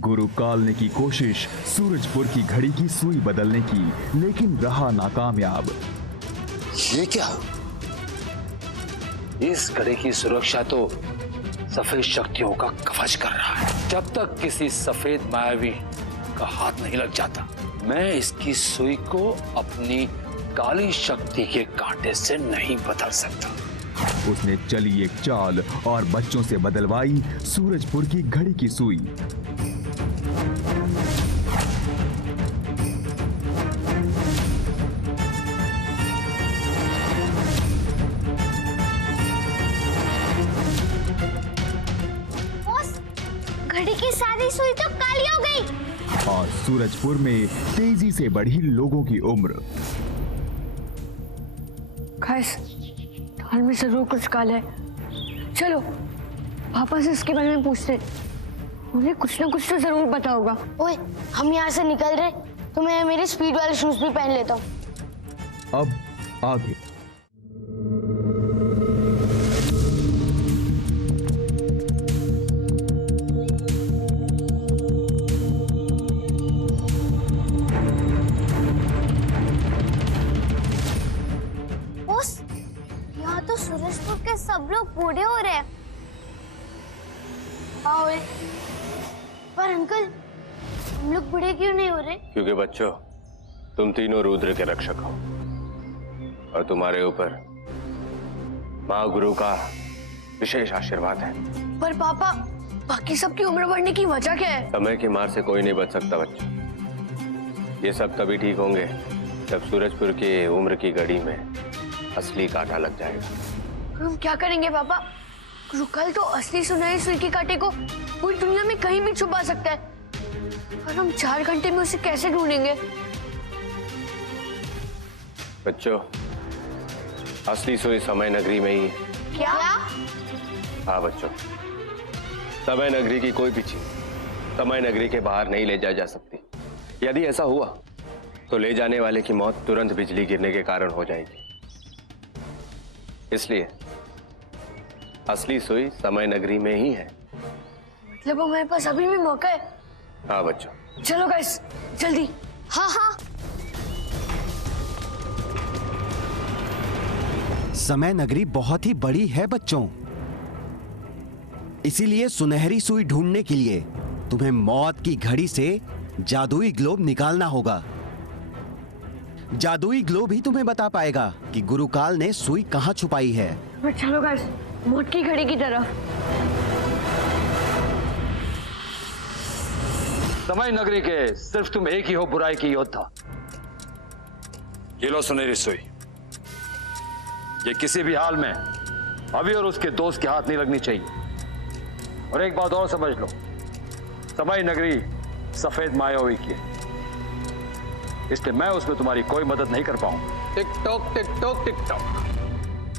गुरु काल ने की कोशिश सूरजपुर की घड़ी की सुई बदलने की, लेकिन रहा नाकामयाब। ये क्या? इस घड़ी की सुरक्षा तो सफेद शक्तियों का कवच कर रहा है। जब तक किसी सफेद मायावी का हाथ नहीं लग जाता, मैं इसकी सुई को अपनी काली शक्ति के कांटे से नहीं बदल सकता। उसने चली एक चाल और बच्चों से बदलवाई सूरजपुर की घड़ी की सुई। घड़ी की सारी सुई तो काली हो गई और सूरजपुर में तेजी से बढ़ी लोगों की उम्र। गाइस, हाल में जरूर कुछ काल है। चलो पापा से इसके बारे में पूछते, उन्हें कुछ ना कुछ तो जरूर पता होगा। ओए, हम यहाँ से निकल रहे तो मैं मेरे स्पीड वाले शूज भी पहन लेता हूँ। अब आगे। यहाँ तो सूरजपुर के सब लोग बूढ़े हो रहे हैं। आओ, पर अंकल, हम लोग बूढ़े क्यों नहीं हो रहे? क्योंकि बच्चों, तुम तीनों रुद्र के रक्षक हो और तुम्हारे ऊपर माँ गुरु का विशेष आशीर्वाद है। पर पापा, बाकी सबकी उम्र बढ़ने की वजह क्या है? समय की मार से कोई नहीं बच सकता बच्चों। ये सब तभी ठीक होंगे जब सूरजपुर की उम्र की घड़ी में असली कांटा लग जाएगा। हम क्या करेंगे पापा? गुरुकाल तो असली सुनहरी सुई के कांटे को पूरी दुनिया में कहीं भी छुपा सकता है, और हम 4 घंटे में उसे कैसे ढूंढेंगे? बच्चों, असली सुई समय नगरी में ही है। क्या? हाँ बच्चों, समय नगरी की कोई भी चीज समय नगरी के बाहर नहीं ले जाया जा सकती। यदि ऐसा हुआ तो ले जाने वाले की मौत तुरंत बिजली गिरने के कारण हो जाएगी। इसलिए असली सुई समय नगरी में ही है। मतलब हमारे पास अभी भी मौका है। हाँ बच्चों, चलो गाइस, जल्दी। हाँ हाँ। समय नगरी बहुत ही बड़ी है बच्चों, इसीलिए सुनहरी सुई ढूंढने के लिए तुम्हें मौत की घड़ी से जादुई ग्लोब निकालना होगा। जादुई ग्लोब ही तुम्हें बता पाएगा कि गुरुकाल ने सुई कहाँ छुपाई है। चलो गाइस, मौत की घड़ी की तरफ। समय नगरी के सिर्फ तुम एक ही हो बुराई की योद्धा। ये लो सुनहरी सुई। ये किसी भी हाल में अभी और उसके दोस्त के हाथ नहीं लगनी चाहिए। और एक बात और समझ लो, समय नगरी सफेद मायावी की है, इसलिए मैं उसमें तुम्हारी कोई मदद नहीं कर पाऊंगा। Tick tock tick tock tick tock.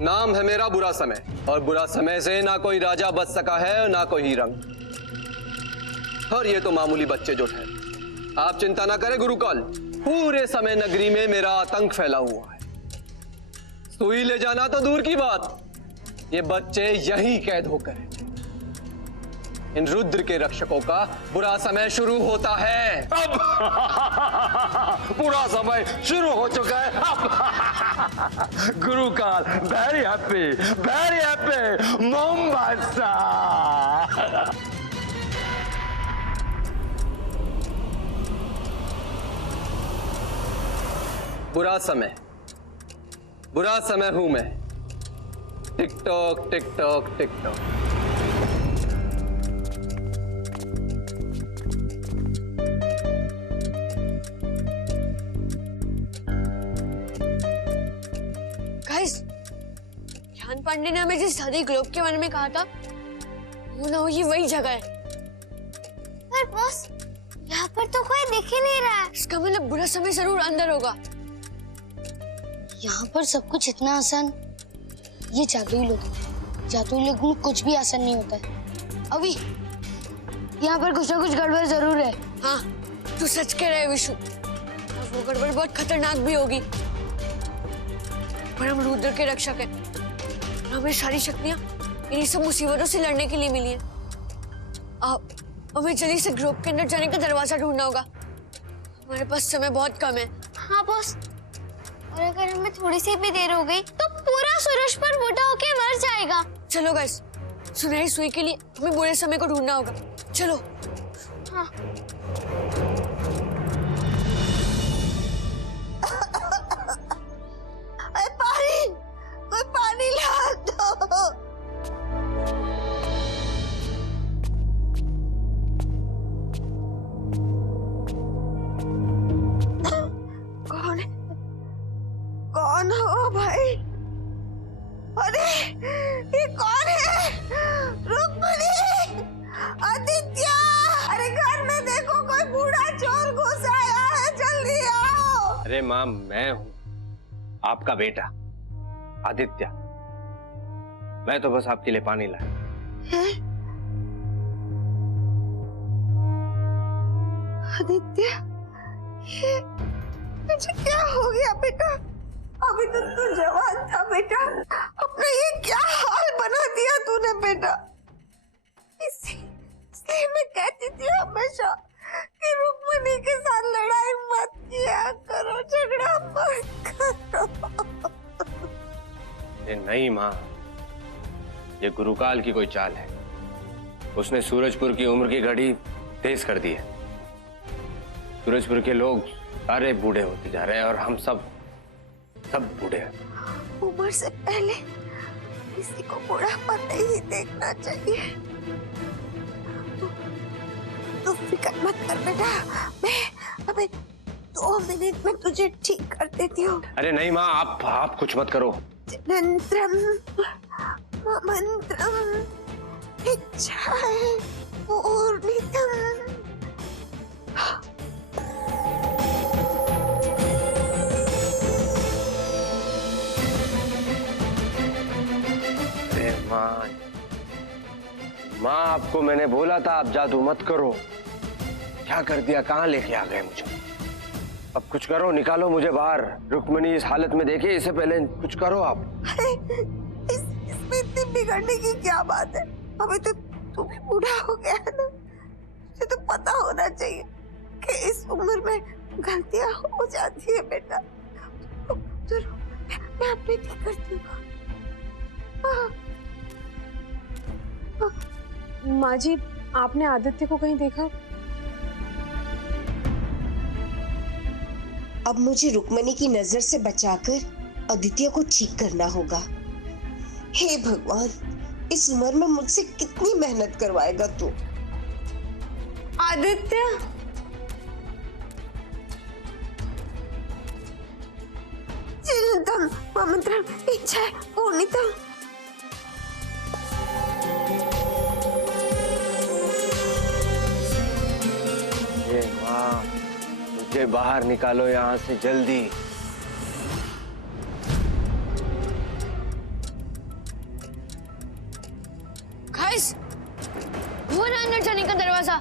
नाम है मेरा बुरा समय, और बुरा समय से ना कोई राजा बच सका है और ना कोई ही रंग। और ये तो मामूली बच्चे जो ठहरे। आप चिंता ना करें गुरुकाल, पूरे समय नगरी में मेरा आतंक फैला हुआ है। सुई ले जाना तो दूर की बात, ये बच्चे यहीं कैद होकर हैं। इन रुद्र के रक्षकों का बुरा समय शुरू होता है। अब बुरा समय शुरू हो चुका है। अब गुरुकाल, वेरी हैप्पी मोम्बासा। बुरा समय हूं मैं। Tick tock tick tock tick tock. Guys, ज्ञान पांडे ने हमें जिस सारी ग्लोब के बारे में कहा था, वो ना हो ये वही जगह है। पर बॉस, यहाँ पर तो कोई दिख ही नहीं रहा है। इसका मतलब बुरा समय जरूर अंदर होगा। यहाँ पर सब कुछ इतना आसान, ये जादुई लोग हैं। जादुई लोग में कुछ भी आसान नहीं होता है। अभी यहाँ पर कुछ ना कुछ गड़बड़ जरूर है। हाँ, तू सच कह रहा है विशु, और वो गड़बड़ बहुत खतरनाक भी होगी। पर हम रुद्र के रक्षक हैं, और हमें सारी शक्तियाँ इन्हीं सब मुसीबतों से लड़ने के लिए मिली हैं। हमें जल्दी से ग्रुप के अंदर जाने का दरवाजा ढूंढना होगा। हमारे पास समय बहुत कम है। हाँ बॉस, और अगर हमें थोड़ी सी भी देर हो गई तो पूरा सूरज पर बूढ़ा होके मर जाएगा। चलो गाइस, सुनहरी सुई के लिए हमें बुरे समय को ढूंढना होगा। चलो। हाँ। पानी ला दो। कौन है? कौन हो भाई? अरे ये कौन है? रुक्मणी, आदित्य, अरे घर में देखो कोई बूढ़ा चोर घुस आया है, जल्दी आओ। अरे माँ, मैं हूँ आपका बेटा आदित्य। मैं तो बस आपके लिए पानी लाया। आदित्य, ये मुझे क्या हो गया बेटा? अभी तो तू जवान था बेटा, अपना ये क्या हाल बना दिया तूने बेटा। इसलिए मैं कहती थी हमेशा कि रुक्मणी के साथ लड़ाई मत किया करो, झगड़ा मत करो। नहीं माँ, ये गुरुकाल की कोई चाल है। उसने सूरजपुर की उम्र की घड़ी तेज कर दी है। सूरजपुर के लोग सारे बूढ़े होते जा रहे हैं और हम सब बूढ़े हैं। उम्र से पहले किसी को बुढ़ापा नहीं देखना चाहिए। तू फिक्र मत कर बेटा, मैं अबे 2 मिनट में तुझे ठीक कर देती हूँ। अरे नहीं माँ, आप कुछ मत करो। जनंत्रम मंत्रम इच्छाय पूर्णितम। अरे माँ, आपको मैंने बोला था आप जादू मत करो। क्या कर दिया, कहाँ लेके आ गए मुझे। अब कुछ करो, निकालो मुझे बाहर। रुक्मणी इस हालत में देखे, इससे पहले कुछ करो आप। इसमें इतनी बिगड़ने की क्या बात है? अभी तो तू भी बूढ़ा हो गया है ना, तुझे तो पता होना चाहिए कि इस उम्र में गलतियां हो जाती है बेटा। तो मैं अपने ठीक करती हूँ। माँ जी, आपने आदित्य को कहीं देखा? अब मुझे रुक्मणी की नजर से बचाकर आदित्य को ठीक करना होगा। हे भगवान, इस उम्र में मुझसे कितनी मेहनत करवाएगा तू। आदित्य, चिंतम मंत्रम इच्छा पूर्णितम। माँ, मुझे बाहर निकालो यहाँ से जल्दी। गाइस, वो ना अंदर जाने का दरवाजा।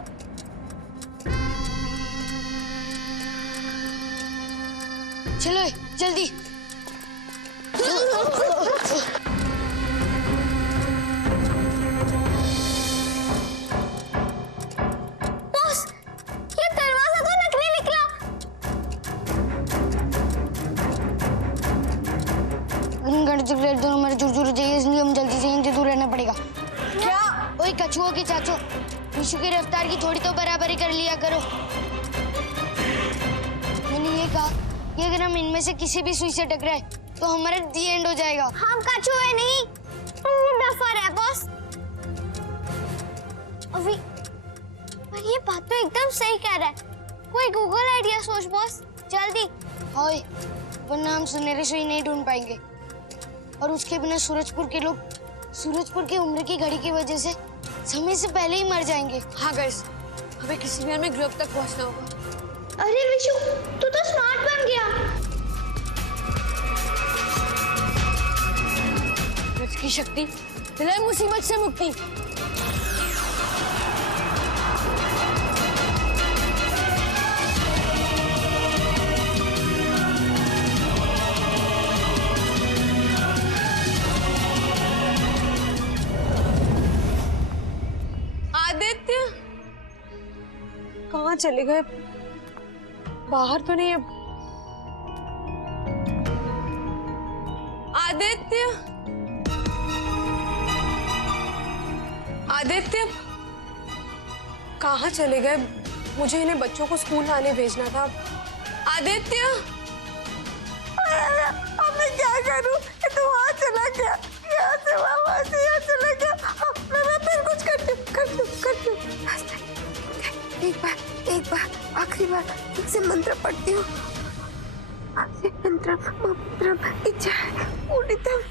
चलो जल्दी। बॉस, ये दरवाजा तो नकली निकला। गणित दोनों हमारे जुड़ जाइए, इसलिए हम जल्दी से इनसे दूर रहना पड़ेगा। क्या? ओए कछुओं के चाचो, विशु की रफ्तार की थोड़ी तो बराबरी कर लिया करो। मैंने ये कहा कि अगर हम इनमें से किसी भी सुई से टकराए तो हमारा दी एंड हो जाएगा। हम कछुए नहीं, हम डफर है बॉस। अभी पर ये बात तो एकदम सही कह रहा है। कोई गूगल आइडिया सोच बॉस, जल्दी। ओए, वरना हम सुनहरी सुई नहीं ढूंढ पाएंगे और उसके बिना सूरजपुर के लोग सूरजपुर की उम्र की घड़ी की वजह से समय से पहले ही मर जाएंगे। हाँ गाइस, हमें किसी भी हाल में ग्रुप तक पहुंचना होगा। अरे विशु, तू तो स्मार्ट बन गया। ब्रज की शक्ति दिलाए मुसीबत से मुक्ति। आदित्य, कहाँ चले गए? बाहर तो नहीं है। आदित्य, आदित्य कहाँ चले गए? मुझे इन्हें बच्चों को स्कूल लाने भेजना था। आदित्य, अब मैं क्या करूं? ये तो वहाँ चला गया, यहाँ से वहाँ से यहाँ चला गया। मैं फिर कुछ कर दूं। एक बार आखिरी बार ठीक से मंत्र पढ़ती हूँ। आसे मंत्रम मंत्रम इच्छा उदितम।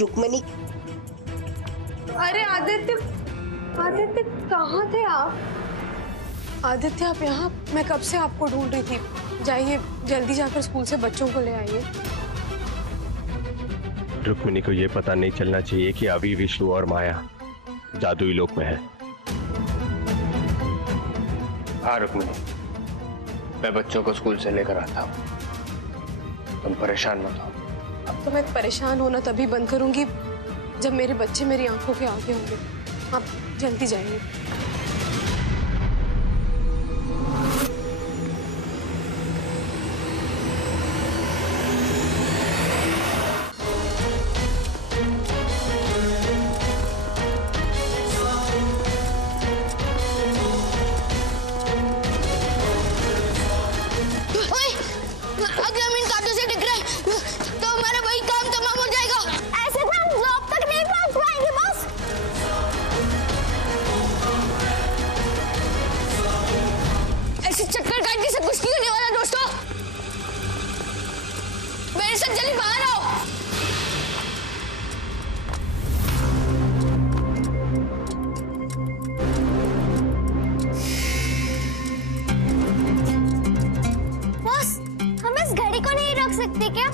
रुक्मणी, अरे आदित्य, आदित्य कहाँ थे आप? आदित्य आप यहाँ? मैं कब से आपको ढूंढ रही थी। जाइए जल्दी जाकर स्कूल से बच्चों को ले आइए। रुक्मिणी को ये पता नहीं चलना चाहिए कि अभी विष्णु और माया जादुई लोक में है। हाँ रुक्मिणी, मैं बच्चों को स्कूल से लेकर आता हूँ, तुम परेशान मत हो। अब तो मैं परेशान होना तभी बंद करूंगी जब मेरे बच्चे मेरी आंखों के आगे होंगे। आप जल्दी जाइए। अगर हम इन कांटों से टकराए तो हमारा वही काम तमाम हो जाएगा। ऐसे तो हम ब्लॉक तक नहीं पहुंच पाएंगे बॉस। ऐसे चक्कर काटने से कुछ नहीं होने वाला दोस्तों। मेरे साथ जल्दी बाहर आओ। सकते क्या?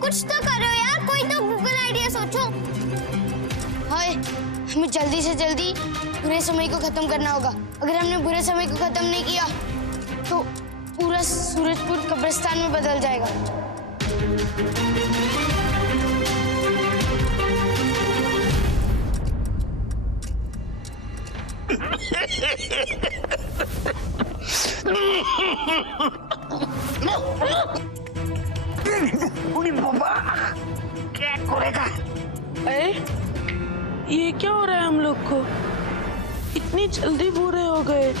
कुछ तो करो यार, कोई तो गूगल आइडिया सोचो। हाय, हमें जल्दी से जल्दी बुरे समय को खत्म करना होगा। अगर हमने बुरे समय को खत्म नहीं किया तो पूरा सूरजपुर कब्रिस्तान में बदल जाएगा। क्या करेगा? अरे ये क्या हो रहा है हम लोग को? इतनी जल्दी बुरे हो गए।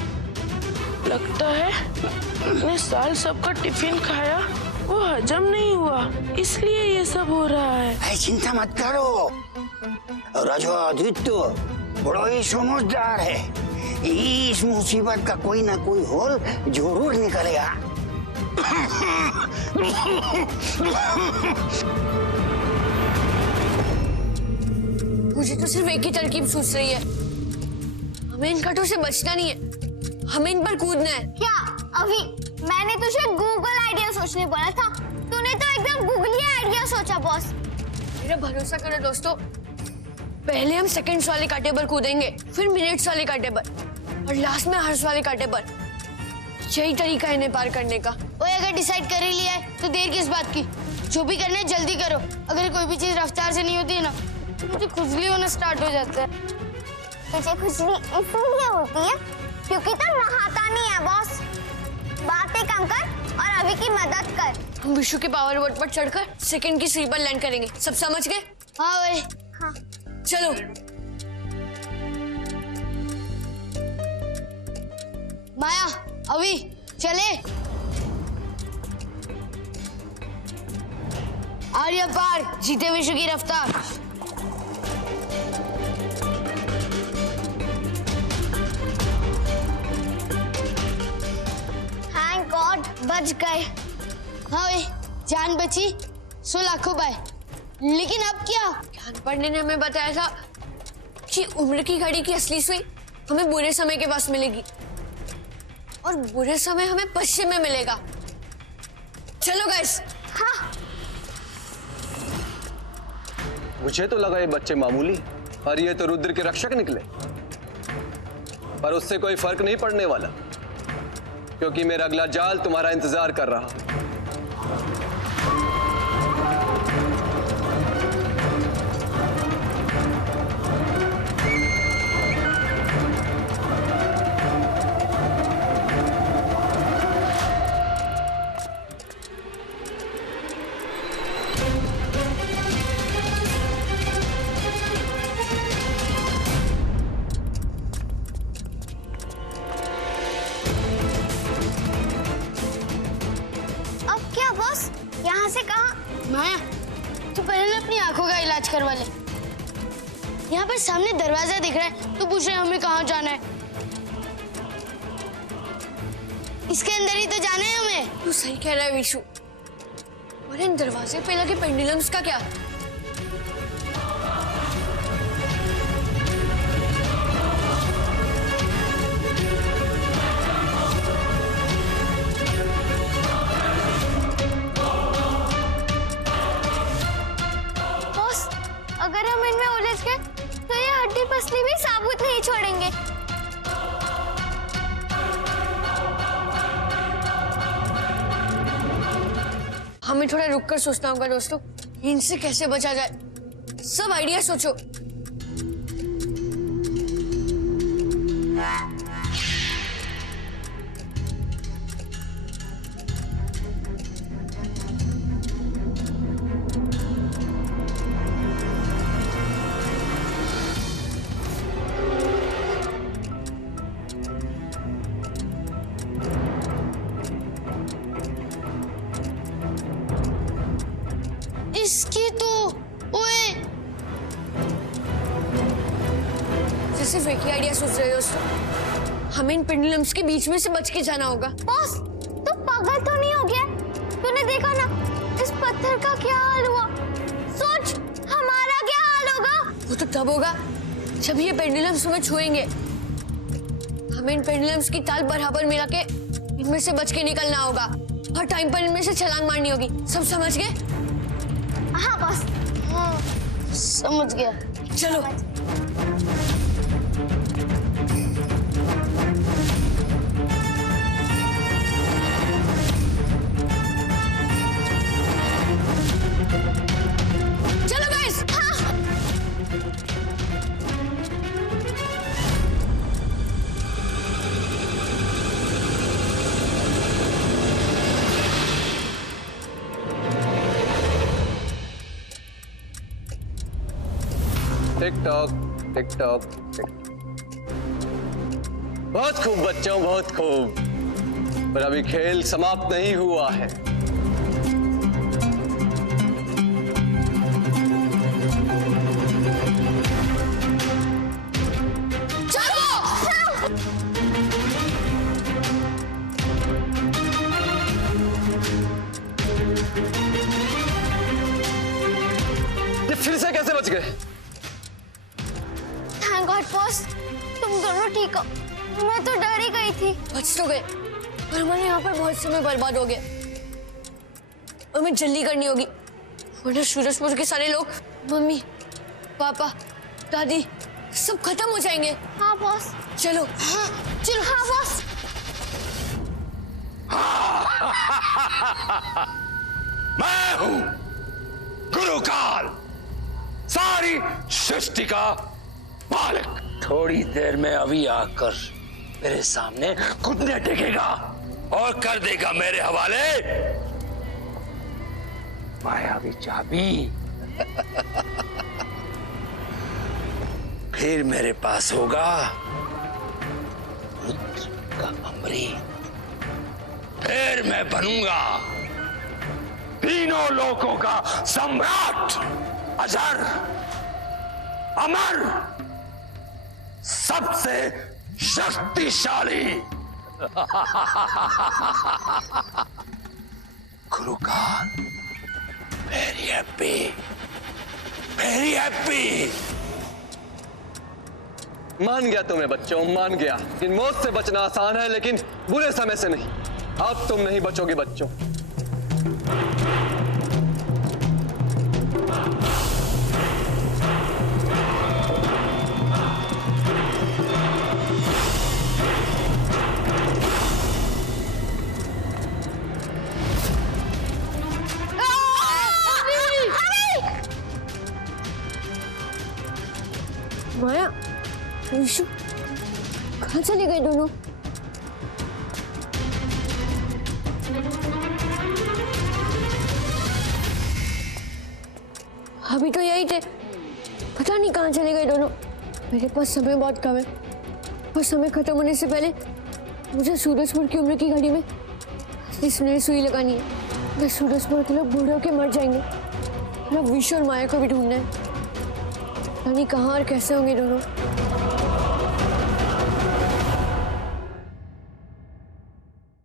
लगता है इतने साल सबका टिफिन खाया वो हजम नहीं हुआ, इसलिए ये सब हो रहा है। चिंता मत करो, राजा आदित्य बड़ा ही समझदार है। इस मुसीबत का कोई ना कोई हल जरूर निकलेगा। मुझे तो सिर्फ एक ही तरकीब सूझ रही है। हमें इन कांटों से बचना नहीं है, हमें इन पर कूदना है। क्या अभी मैंने तुझे गूगल आइडिया सोचने बोला था, तूने तो एकदम गूगली आइडिया सोचा बॉस। मेरा भरोसा करो दोस्तों, पहले हम सेकंड्स वाले कांटे पर कूदेंगे, फिर मिनट्स वाले कांटे पर और लास्ट में हर्स वाले कांटे पर। यही तरीका है इन्हें पार करने का। ओए अगर डिसाइड कर ही लिया है तो देर किस बात की? जो भी करना है जल्दी करो। अगर कोई भी चीज रफ्तार से नहीं होती है ना तो मुझे खुजली होना स्टार्ट हो जाता है। तुझे खुजली इसलिए होती है क्योंकि तुम नहाता नहीं है बॉस। बातें कम कर और अभी की मदद कर। हम विशु के पावर बोर्ड पर चढ़कर सेकंड की सुई पर लैंड करेंगे। सब समझ गए? हाँ भाई। हाँ चलो। माया अभी चले। आर्य पार जीते विश्व की रफ्तार। थैंक गॉड बच गए। हाँ भाई जान बची सो लाखों बाय। लेकिन अब क्या? ज्ञान पंडित ने हमें बताया था कि उम्र की घड़ी की असली सुई हमें बुरे समय के पास मिलेगी और बुरे समय हमें पश्चिम में मिलेगा। चलो गाइस। हाँ। मुझे तो लगा ये बच्चे मामूली और ये तो रुद्र के रक्षक निकले, पर उससे कोई फर्क नहीं पड़ने वाला क्योंकि मेरा अगला जाल तुम्हारा इंतजार कर रहा। कहाँ से कहाँ? माया, तू पहले ना अपनी आंखों का इलाज करवा ले। यहाँ पर सामने दरवाजा दिख रहा है, तू पूछ रहे हमें कहाँ जाना है? इसके अंदर ही तो जाना है हमें। तू सही कह रहा है विशु। और इन दरवाजे पे लगे पेंडुलम्स का क्या? बॉस, अगर हम इनमें उलझ गए तो ये हड्डी पसली भी साबुत नहीं छोड़ेंगे। हमें थोड़ा रुक कर सोचना होगा दोस्तों, इनसे कैसे बचा जाए। सब आइडिया सोचो। इसकी तो ओए, सिर्फ एक ही आइडिया सोच रहे हो दोस्तों, हमें इन पेंडुलम्स के बीच में से बच के जाना होगा। बॉस, तू पागल तो नहीं हो गया? तूने देखा ना इस पत्थर का क्या हाल हुआ? सोच हमारा क्या हाल होगा? वो तो तब होगा जब ये पेंडुलम्स हमें छुएंगे। हमें इन पेंडुलम्स की ताल बराबर मिला के इनमें से बच के निकलना होगा और टाइम पर इनमें से छलांग मारनी होगी। सब समझ गए? हाँ बॉस, समझ गया। चलो। चलो guys. Tick tock tick tock tick. बहुत खूब बच्चों, बहुत खूब। पर अभी खेल समाप्त नहीं हुआ है। ये फिर से कैसे बच गए? थैंक गॉड बॉस, तुम दोनों ठीक हो। मैं तो डर ही गई थी। बच तो गए, पर हमारे यहाँ पर बहुत समय बर्बाद हो गया। हमें जल्दी करनी होगी, वरना सूरजपुर के सारे लोग, मम्मी, पापा, दादी सब खत्म हो जाएंगे। हाँ बॉस। चलो। हाँ चलो। हाँ बॉस। मैं हूं गुरुकाल, सारी सृष्टि का मालिक। थोड़ी देर में अभी आकर मेरे सामने घुटने टेकेगा और कर देगा मेरे हवाले मायावी चाबी। फिर मेरे पास होगा रुद्र का अमृत। फिर मैं बनूंगा तीनों लोकों का सम्राट, अजर, अमर, सबसे शक्तिशाली। गुरुकाल, वेरी हैप्पी, वेरी हैप्पी। मान गया तुम्हें बच्चों, मान गया। इन मौत से बचना आसान है, लेकिन बुरे समय से नहीं। अब तुम नहीं बचोगे बच्चों। माया, विशु, कहाँ चले गए दोनों? अभी तो यही थे, पता नहीं कहाँ चले गए दोनों। मेरे पास समय बहुत कम है और समय खत्म होने से पहले मुझे सूरजपुर की उम्र की घड़ी में इसमें सुई लगानी है। मैं सूरजपुर के लोग बूढ़े होके मर जाएंगे और अब विशु और माया को भी ढूंढना है। यानी कहाँ और कैसे होंगे दोनों।